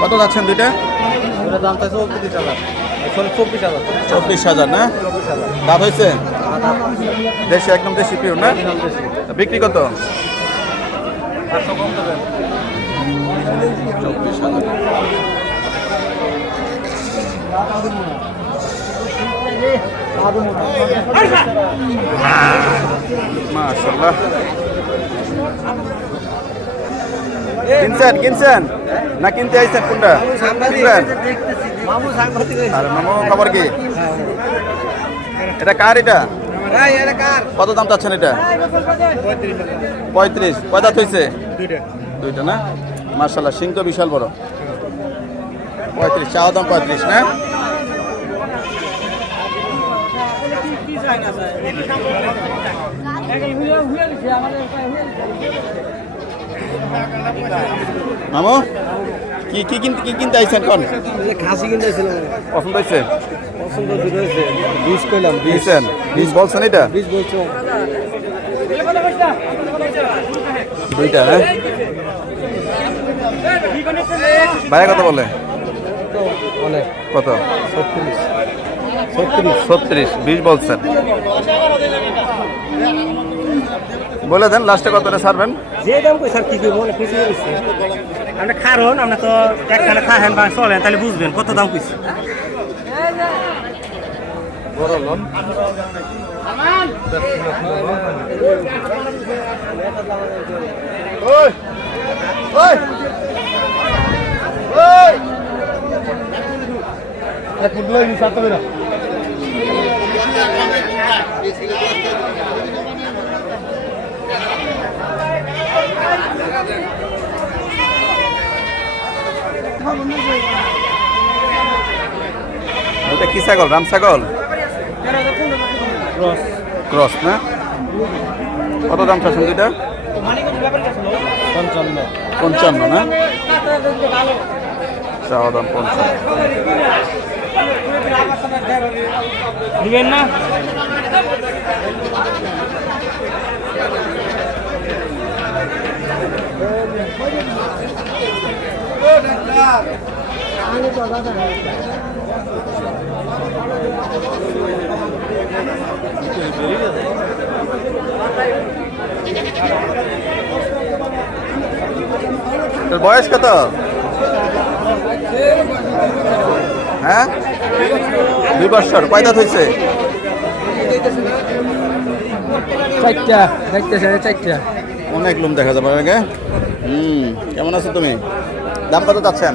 কত যাচ্ছেন দুইটা? দাম হাজার। চব্বিশ হাজার। চব্বিশ হাজার না? দাঁত হয়েছে? দেশি একদম দেশি পিওর না? বিক্রি কত? চব্বিশ হাজার। মাশাল্লাহ কিনছেন কিনছেন? না কিনতে আইছেন কোনটা? সাংবাদিক আর মামু, খবর কি? এটা কার এটা? কত দাম চাচ্ছেন এটা? পঁয়ত্রিশ। কয় দাঁত দুইটা না? মার্শাল্লাহ সিং তো বিশাল বড়। পঁয়ত্রিশ চাওয়া দাম পঁয়ত্রিশ, না? মামু কি কি কিনতে কি কিনতে আইছেন কোন? খাসি কিনতেছিলাম পছন্দ হয়েছে? পছন্দ দুটো হয়েছে। বিষ কইলাম বিষ। দিয়েছেন বীজ বলছেন এটা? বলছো। দুইটা হ্যাঁ? ভাইয়া কত বলে? কত? ছত্রিশ। ছত্রিশ বিশ বলছেন। বলে দেন লাস্টে কতটা ছাড়বেন যে দাম কই স্যার কি কই মনে খুশি হয়েছে আপনি খারন আপনি তো একখানে খাহেন বা চলেন তাহলে বুঝবেন কত দাম কইছে। বড় লোন। ওটা কি ছাগল? রাম ছাগল? ক্রস। না? কত দাম চাচ্ছেন দুইটা? পঞ্চান্ন। পঞ্চান্ন না? চাওয়া দাম পঞ্চান্ন। দিবেন না? তোর বয়স কত? হ্যাঁ? দুই বছর। কয় দাঁত হয়েছে? চারটা। দেখতেছে চারটা। অনেক লুম দেখা যাবে আগে। হুম কেমন আছো তুমি? দাম কত চাচ্ছেন?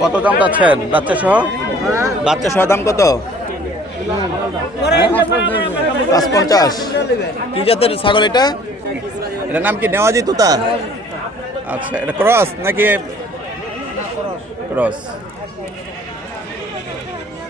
কত দাম চাচ্ছেন? বাচ্চা সহ বাচ্চা সহ দাম কত? পাঁচ পঞ্চাশ কি জাতের ছাগল এটা? এটার নাম কি নেওয়াজি তুতা? আচ্ছা এটা ক্রস নাকি ক্রস।